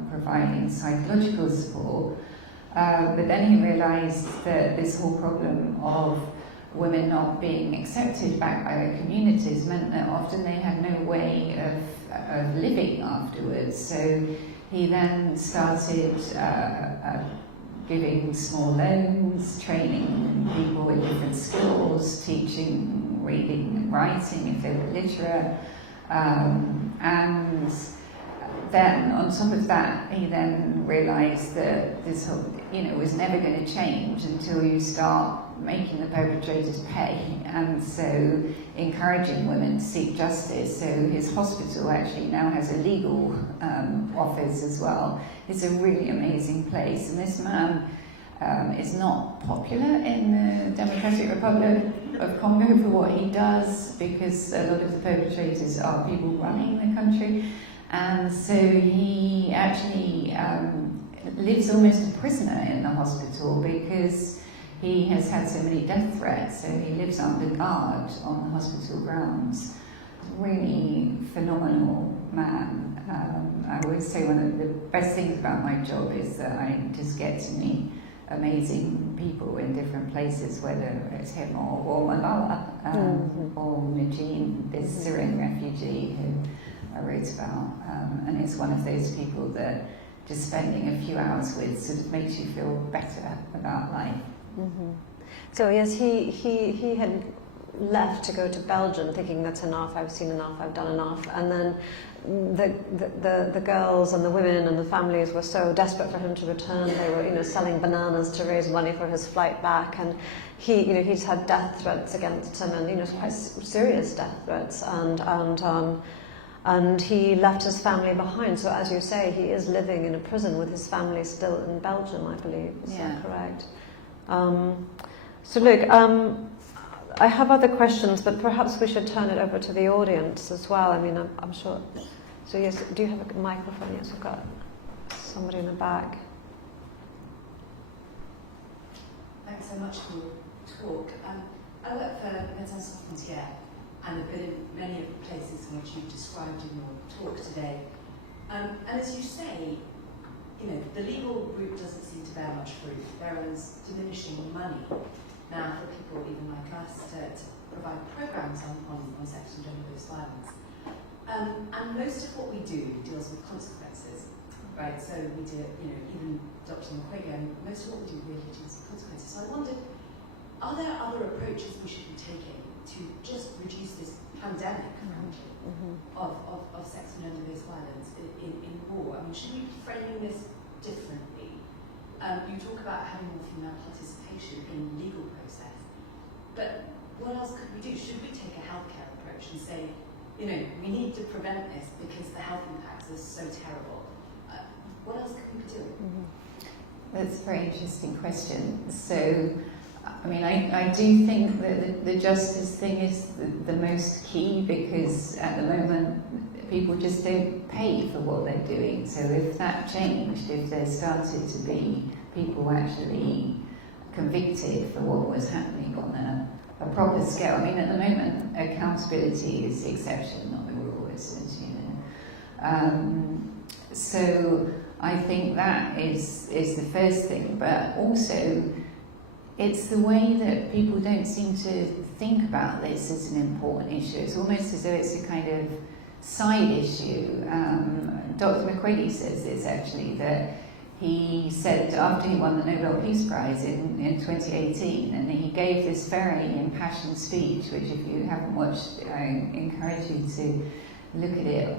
providing psychological support, but then he realized that this whole problem of women not being accepted back by their communities meant that often they had no way of living afterwards. So he then started giving small loans, training people with different skills, teaching reading and writing if they were literate, and then on top of that he then realised that this whole, was never going to change until you start making the perpetrators pay, and so encouraging women to seek justice. So his hospital actually now has a legal office as well. It's a really amazing place, and this man is not popular in the Democratic Republic of Congo for what he does, because a lot of the perpetrators are people running the country, and so he actually lives almost a prisoner in the hospital because he has had so many death threats, so he lives under guard on the hospital grounds. Really phenomenal man. I would say one of the best things about my job is that I just get to meet amazing people in different places, whether it's him or Malala, or Najim, this Syrian refugee who I wrote about. And it's one of those people that just spending a few hours with sort of makes you feel better about life. Mm-hmm. So yes, he had left to go to Belgium thinking that's enough, I've seen enough, I've done enough, and then the girls and the women and the families were so desperate for him to return. They were selling bananas to raise money for his flight back, and he's had death threats against him, and quite serious death threats, and he left his family behind. So as you say, he is living in a prison with his family still in Belgium, I believe. Is that correct? So look, I have other questions, but perhaps we should turn it over to the audience as well. I mean, I'm sure. So yes, do you have a microphone? Yes, we've got somebody in the back. Thanks so much for your talk. I work for Médecins Sans Frontières and have been in many of the places in which you've described in your talk today. And as you say, the legal route doesn't seem to bear much fruit. There is diminishing money now for people even like us to provide programs on sex and gender-based violence. And most of what we do deals with consequences, right? So we do, even Dr. McQuiggan, most of what we do really deals with consequences. So I wondered, are there other approaches we should be taking to just reduce this pandemic, frankly, of sex and gender-based violence in war? I mean, should we be framing this differently? You talk about having more female participation in the legal process, but what else could we do? Should we take a healthcare approach and say, we need to prevent this because the health impacts are so terrible? What else can we be doing? That's a very interesting question. So, I mean, I do think that the justice thing is the most key, because at the moment people just don't pay for what they're doing. So if that changed, if there started to be people actually convicted for what was happening on a proper scale. I mean, at the moment, accountability is the exception, not the rule, so I think that is the first thing, but also it's the way that people don't seem to think about this as an important issue. It's almost as though it's a kind of side issue. Dr. McQuiggan says this actually, that he said after he won the Nobel Peace Prize in 2018, and he gave this very impassioned speech, which if you haven't watched, I encourage you to look at it,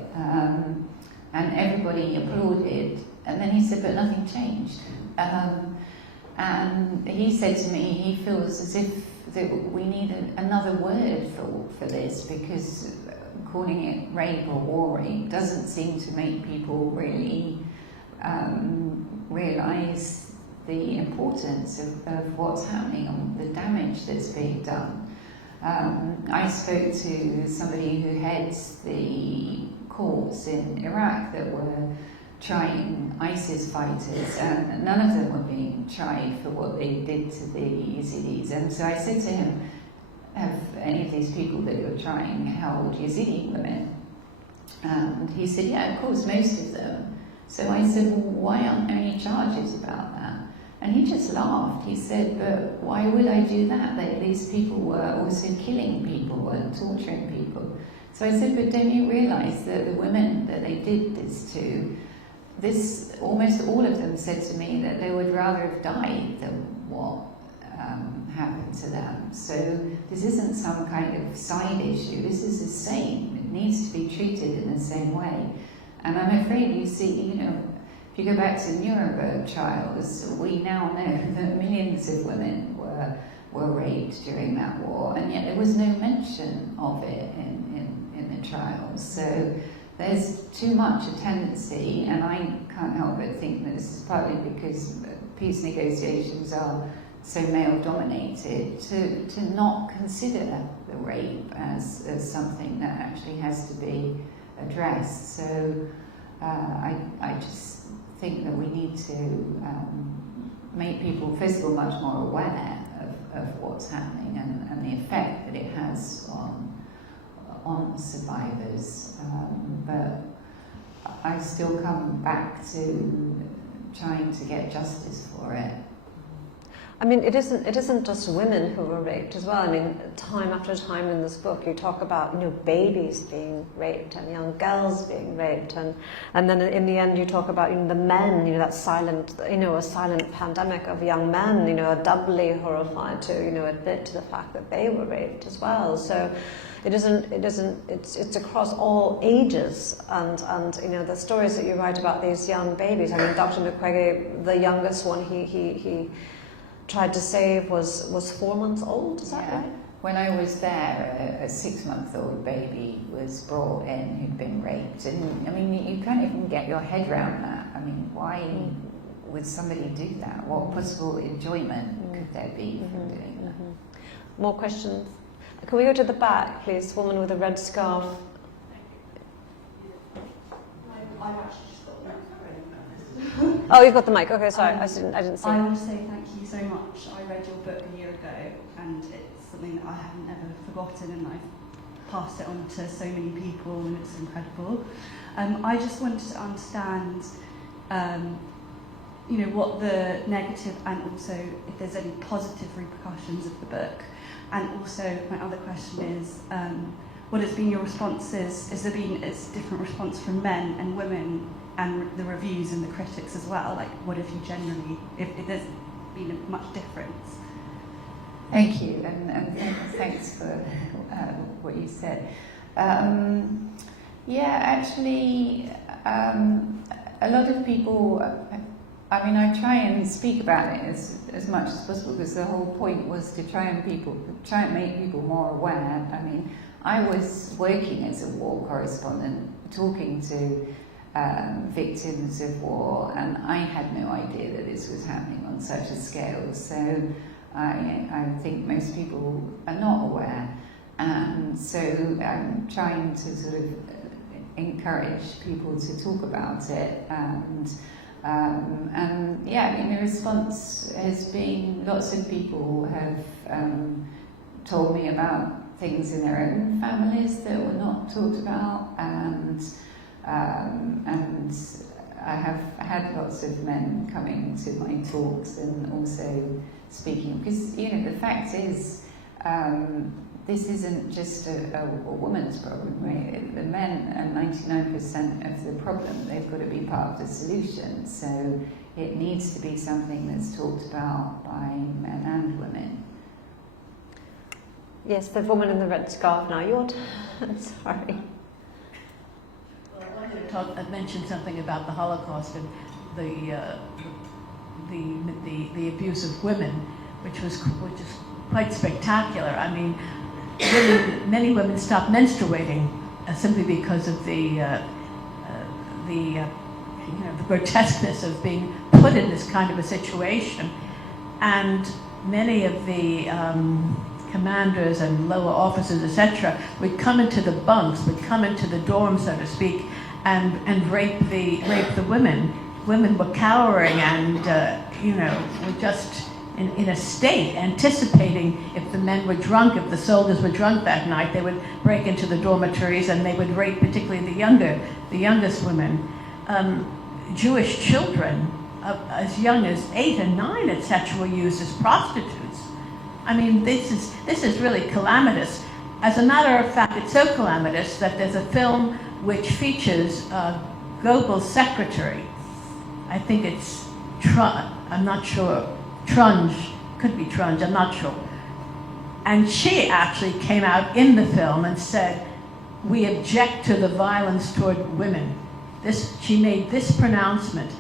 and everybody applauded, and then he said, but nothing changed. And he said to me, he feels as if that we need another word for this, because calling it rape or war rape doesn't seem to make people really realise the importance of what's happening and the damage that's being done. I spoke to somebody who heads the courts in Iraq that were trying ISIS fighters, and none of them were being tried for what they did to the Yazidis. And so I said to him, have any of these people that you're trying held Yazidi women? And he said, yeah, of course, most of them. So I said, well, why aren't there any charges about that? And he just laughed. He said, but why would I do that? These people were also killing people and torturing people. So I said, but don't you realise that the women that they did this to, almost all of them said to me that they would rather have died than what happened to them. So this isn't some kind of side issue. This is the same. It needs to be treated in the same way. And I'm afraid you see, if you go back to Nuremberg trials, we now know that millions of women were raped during that war, and yet there was no mention of it in the trials. So there's too much a tendency, and I can't help but think that this is partly because peace negotiations are so male-dominated, to not consider the rape as something that actually has to be addressed. So I just think that we need to make people, first of all, much more aware of what's happening and the effect that it has on survivors. But I still come back to trying to get justice for it. I mean, it isn't just women who were raped as well. I mean, time after time in this book, you talk about babies being raped and young girls being raped, and then in the end you talk about the men, that silent, a silent pandemic of young men, are doubly horrified to admit to the fact that they were raped as well. So it's across all ages, and the stories that you write about these young babies. I mean, Dr. Mukwege, the youngest one, he tried to save was 4 months old, is that right? When I was there, a 6-month-old baby was brought in who'd been raped, and I mean, you can't even get your head around that. I mean, why would somebody do that? What possible enjoyment could there be from doing that? More questions? Can we go to the back, please? Woman with a red scarf. I've actually just got the microphone. Oh, you've got the mic. Okay, sorry, I didn't see. I want to say thank you so much. I read your book a year ago, and it's something that I haven't ever forgotten, and I've passed it on to so many people, and it's incredible. I just wanted to understand, what the negative and also if there's any positive repercussions of the book. And also, my other question is, what has been your responses? Has there been a different response from men and women, and the reviews and the critics as well? Like, what have you generally, if there's been a much difference? Thank you, and thanks for what you said. Actually, a lot of people, I mean, I try and speak about it as much as possible, because the whole point was to try and make people more aware. I mean, I was working as a war correspondent, talking to victims of war, and I had no idea that this was happening on such a scale. So I think most people are not aware, and so I'm trying to sort of encourage people to talk about it. And I mean, the response has been, lots of people have told me about things in their own families that were not talked about, and I have had lots of men coming to my talks and also speaking, because the fact is, this isn't just a woman's problem, right? The men are 99% of the problem. They've got to be part of the solution. So it needs to be something that's talked about by men and women. Yes, the woman in the red scarf now. Your turn. Sorry. Well, I wanted to mention something about the Holocaust and the abuse of women, which is quite spectacular. I mean, many women stopped menstruating simply because of the grotesqueness of being put in this kind of a situation, and many of the commanders and lower officers, etc., would come into the bunks, would come into the dorms, so to speak, and rape the women. Women were cowering and were just in a state, anticipating if the men were drunk, if the soldiers were drunk that night, they would break into the dormitories and they would rape particularly the youngest women. Jewish children as young as 8 and 9 etc. were used as prostitutes. I mean, this is really calamitous. As a matter of fact, it's so calamitous that there's a film which features Goebbels' secretary. I think it's I'm not sure. Trunge, could be Trunge, I'm not sure. And she actually came out in the film and said, "We object to the violence toward women." She made this pronouncement: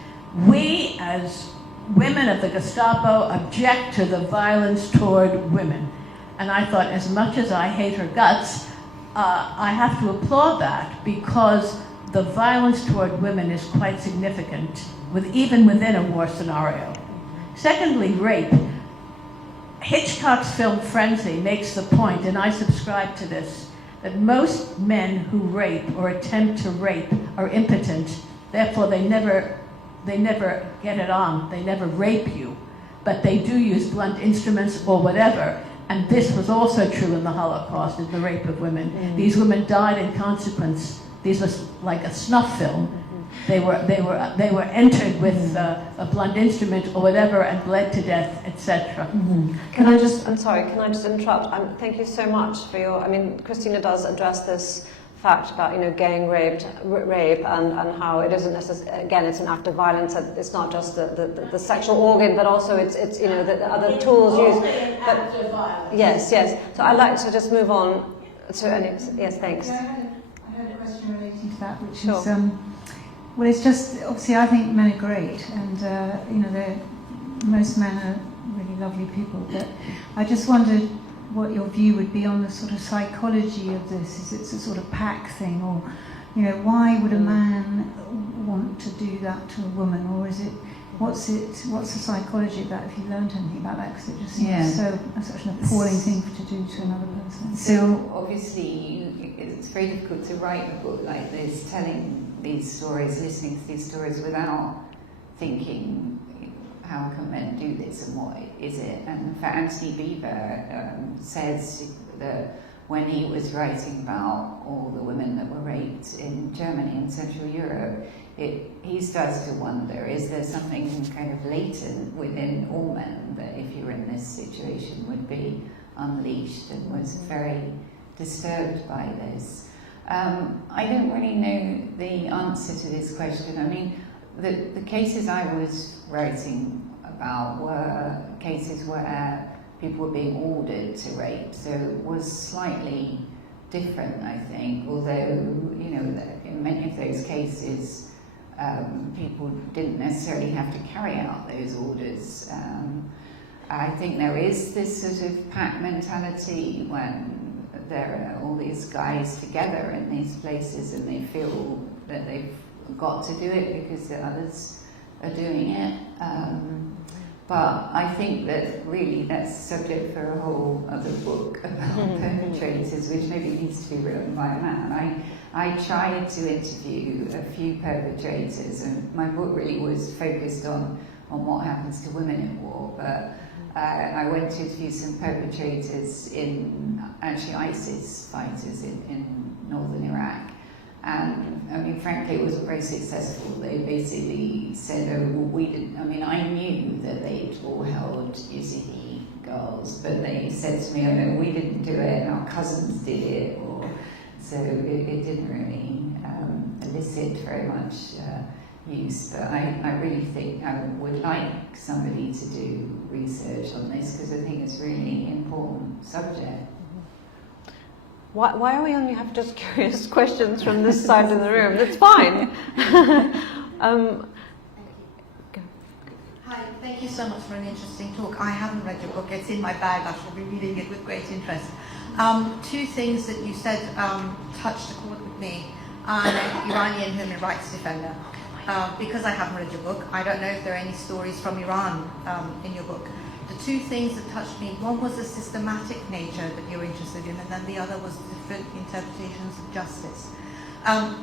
"We, as women of the Gestapo, object to the violence toward women." And I thought, as much as I hate her guts, I have to applaud that, because the violence toward women is quite significant, even within a war scenario. Secondly, rape. Hitchcock's film Frenzy makes the point, and I subscribe to this, that most men who rape or attempt to rape are impotent. Therefore, they never get it on. They never rape you, but they do use blunt instruments or whatever. And this was also true in the Holocaust, in the rape of women. These women died in consequence. These was like a snuff film. They were entered with a blunt instrument or whatever and bled to death, etc. I'm sorry, can I just interrupt? Thank you so much for your, Christina does address this fact about, gang rape and how it isn't necessarily, again, it's an act of violence. It's not just the sexual organ, but also it's the other tools used. But yes. So I'd like to just move on to, yes, thanks. I had a question relating to that, which Sure. is, well, it's just, obviously I think men are great, and most men are really lovely people, but I just wondered what your view would be on the sort of psychology of this. Is it a sort of pack thing, or why would a man want to do that to a woman, or is it what's the psychology of that, if you learned anything about that, because it just seems such an appalling thing to do to another person. So obviously it's very difficult to write a book like this, telling these stories, listening to these stories without thinking, how can men do this and what is it? And for Anthony Beevor says that when he was writing about all the women that were raped in Germany and Central Europe, he starts to wonder, is there something kind of latent within all men that if you're in this situation would be unleashed, and was very disturbed by this. I don't really know the answer to this question. The cases I was writing about were cases where people were being ordered to rape, so it was slightly different, I think, although, in many of those cases, people didn't necessarily have to carry out those orders. I think there is this sort of pack mentality when there are all these guys together in these places and they feel that they've got to do it because the others are doing it. But I think that really that's subject for a whole other book about perpetrators, which maybe needs to be written by a man. I tried to interview a few perpetrators, and my book really was focused on what happens to women in war, but I went to interview some perpetrators actually ISIS fighters in northern Iraq. And frankly, it wasn't very successful. They basically said, oh, well, we didn't, I knew that they'd all held Yazidi girls, but they said to me, oh no, we didn't do it, and our cousins did it, so it didn't really elicit very much use. But I really think I would like somebody to do research on this, because I think it's a really important subject. Why are we only have just curious questions from this side of the room? That's fine. Hi, thank you so much for an interesting talk. I haven't read your book. It's in my bag. I shall be reading it with great interest. Two things that you said touched a chord with me. I'm an Iranian human rights defender. Because I haven't read your book, I don't know if there are any stories from Iran in your book. The two things that touched me, one was the systematic nature that you're interested in, and then the other was different interpretations of justice.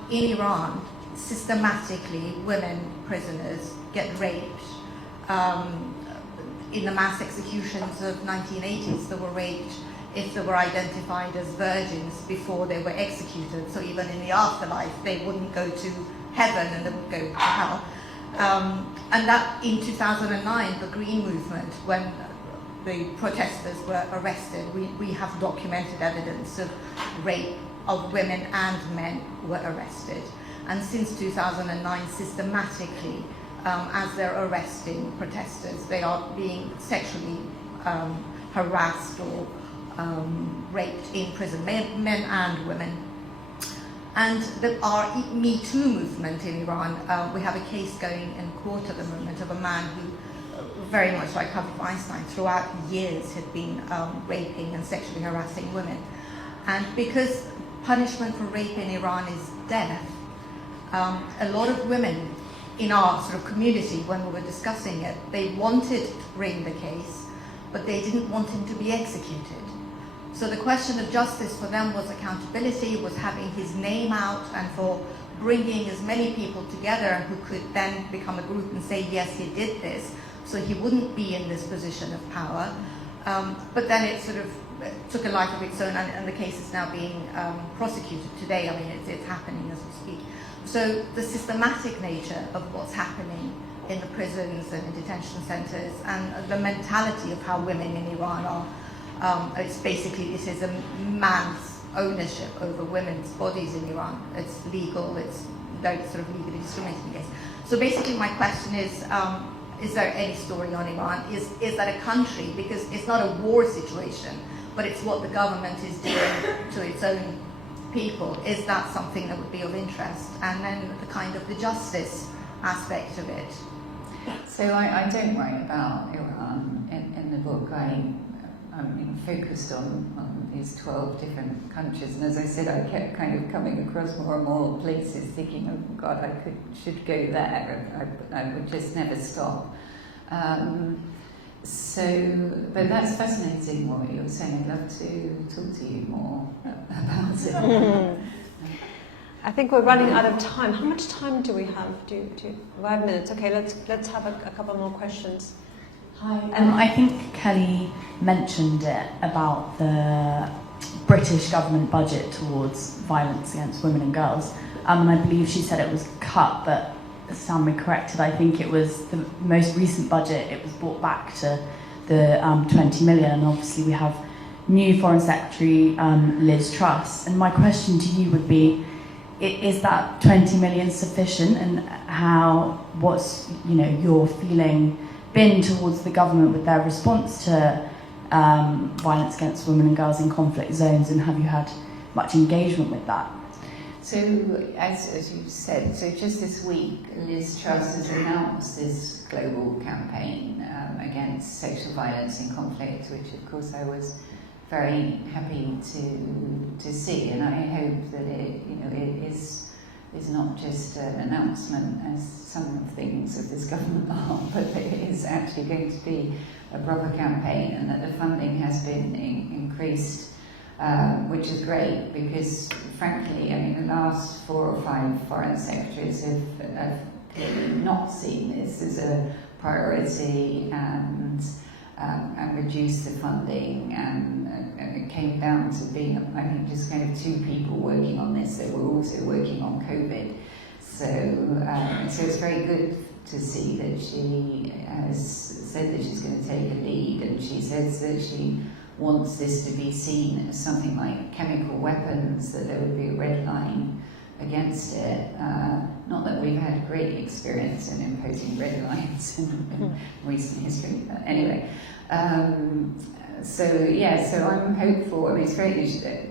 In Iran, systematically, women prisoners get raped in the mass executions of 1980s, they were raped if they were identified as virgins before they were executed. So even in the afterlife, they wouldn't go to heaven and they would go to hell. And that in 2009, the Green Movement, when the protesters were arrested, we have documented evidence of rape of women and men who were arrested. And since 2009, systematically, as they're arresting protesters, they are being sexually harassed or raped in prison, men and women. And our Me Too movement in Iran, we have a case going in court at the moment of a man who, very much like Harvey Weinstein, throughout years had been raping and sexually harassing women. And because punishment for rape in Iran is death, a lot of women in our sort of community, when we were discussing it, they wanted to bring the case, but they didn't want him to be executed. So the question of justice for them was accountability, was having his name out, and for bringing as many people together who could then become a group and say, yes, he did this, so he wouldn't be in this position of power. But then it sort of took a life of its own, and the case is now being prosecuted today. I mean, it's happening as we speak. So the systematic nature of what's happening in the prisons and in detention centres, and the mentality of how women in Iran are, it's basically, this is a man's ownership over women's bodies in Iran. It's legal, it's very sort of legally discriminating against. So basically my question is there any story on Iran? Is that a country? Because it's not a war situation, but it's what the government is doing to its own people. Is that something that would be of interest? And then the kind of the justice aspect of it. So I don't write about Iran in the book. I'm focused on these 12 different countries, and as I said, I kept kind of coming across more and more places thinking, oh God, I should go there. I would just never stop. But that's fascinating what you're saying. I'd love to talk to you more about it. I think we're running out of time. How much time do we have? 5 minutes. Okay, let's have a couple more questions. Hi. I think Kelly mentioned it about the British government budget towards violence against women and girls. And I believe she said it was cut, but stand me corrected, I think it was the most recent budget, it was brought back to the 20 million. And obviously we have new Foreign Secretary Liz Truss. And my question to you would be, is that 20 million sufficient? And what's your feeling been towards the government with their response to violence against women and girls in conflict zones, and have you had much engagement with that? So, as you said, so just this week, Liz Truss has announced this global campaign against sexual violence in conflict, which of course I was very happy to see, and I hope that it is not just an announcement, as some of things of this government are, but that it is actually going to be a proper campaign, and that the funding has been increased, which is great, because frankly, I mean, the last 4 or 5 foreign secretaries have clearly not seen this as a priority, and reduced the funding, and it came down to being, I think, just kind of 2 people working on this that were also working on COVID. So it's very good to see that she has said that she's going to take a lead, and she says that she wants this to be seen as something like chemical weapons, that there would be a red line against it. Not that we've had great experience in imposing red lines in recent history, but anyway. So I'm hopeful. I mean, it's great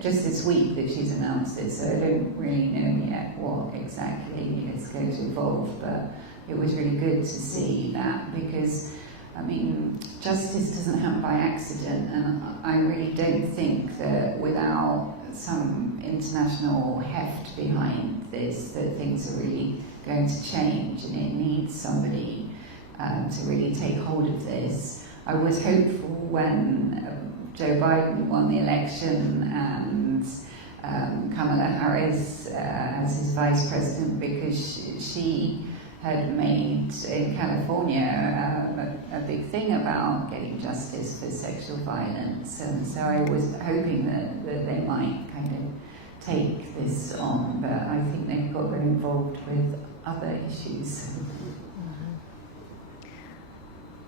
just this week that she's announced it, so I don't really know yet what exactly it's going to involve, but it was really good to see that, because I mean, justice doesn't happen by accident, and I really don't think that without some international heft behind this, that things are really going to change, and it needs somebody to really take hold of this. I was hopeful when Joe Biden won the election and Kamala Harris as his vice president, because she had made in California a big thing about getting justice for sexual violence, and so I was hoping that they might kind of take this on, but I think they've got very involved with other issues.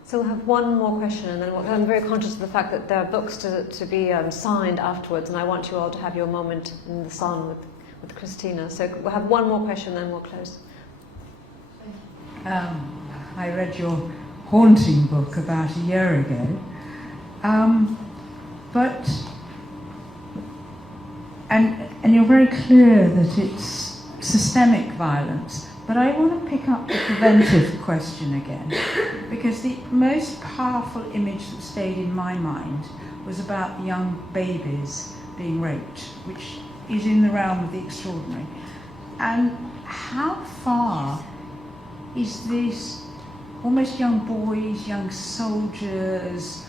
So we'll have one more question, and then I'm very conscious of the fact that there are books to be signed afterwards, and I want you all to have your moment in the sun with Christina. So we'll have one more question, then we'll close. I read your haunting book about a year ago, and you're very clear that it's systemic violence. But I want to pick up the preventive question again, because the most powerful image that stayed in my mind was about young babies being raped, which is in the realm of the extraordinary. And how far is this almost young boys, young soldiers,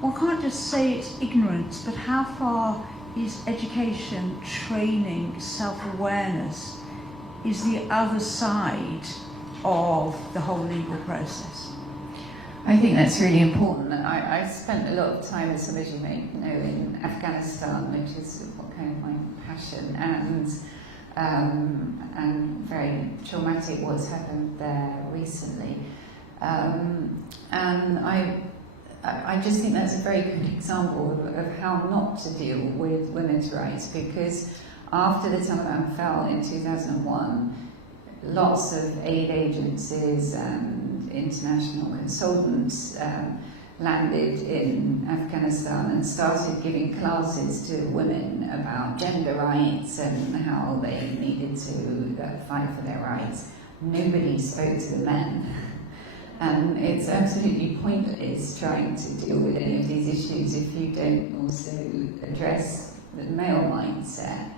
one can't just say it's ignorance, but how far is education, training, self-awareness is the other side of the whole legal process? I think that's really important. I spent a lot of time, as some of you may know, in Afghanistan, which is kind of my passion, and very traumatic what's happened there recently. And I just think that's a very good example of how not to deal with women's rights, because after the Taliban fell in 2001, lots of aid agencies and international consultants landed in Afghanistan and started giving classes to women about gender rights and how they needed to fight for their rights. Nobody spoke to the men. And it's absolutely pointless trying to deal with any of these issues if you don't also address the male mindset.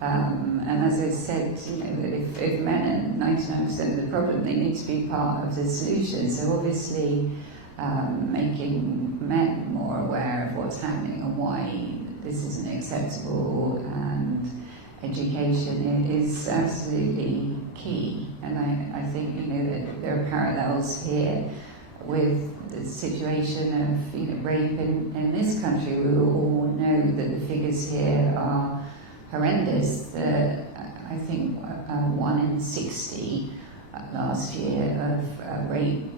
And as I said, that if men are 99% of the problem, they need to be part of the solution. So obviously, making men more aware of what's happening and why this isn't acceptable, and education is absolutely key. And I think that there are parallels here with the situation of rape in this country. We all know that the figures here are horrendous. I think 1 in 60 last year of rape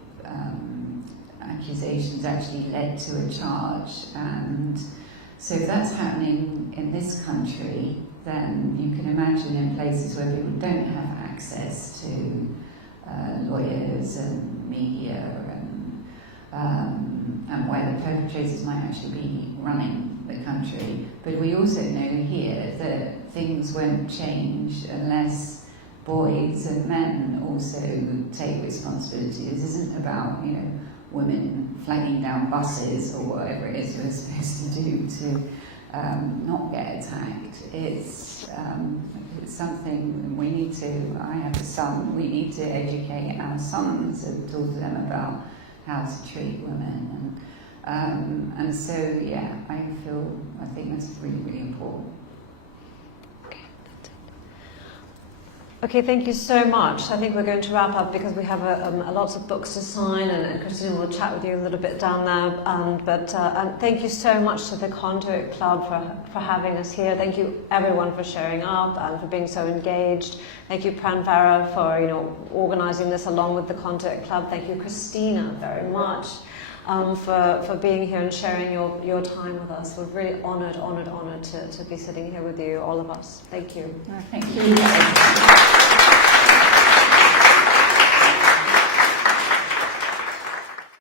accusations actually led to a charge. And so if that's happening in this country, then you can imagine in places where people don't have access to lawyers and media and where the perpetrators might actually be running the country. But we also know here that things won't change unless boys and men also take responsibility. This isn't about, women flagging down buses or whatever it is we're supposed to do to not get attacked. It's something we need to, I have a son, we need to educate our sons and talk to them about how to treat women. And so, I think that's really, really important. Okay, thank you so much. I think we're going to wrap up because we have lots of books to sign, and Christina will chat with you a little bit down there. But thank you so much to the Conduit Club for having us here. Thank you everyone for showing up and for being so engaged. Thank you Pranvera for organising this along with the Conduit Club. Thank you Christina very much for being here and sharing your time with us. We're really honoured to be sitting here with you, all of us. Thank you. Thank you.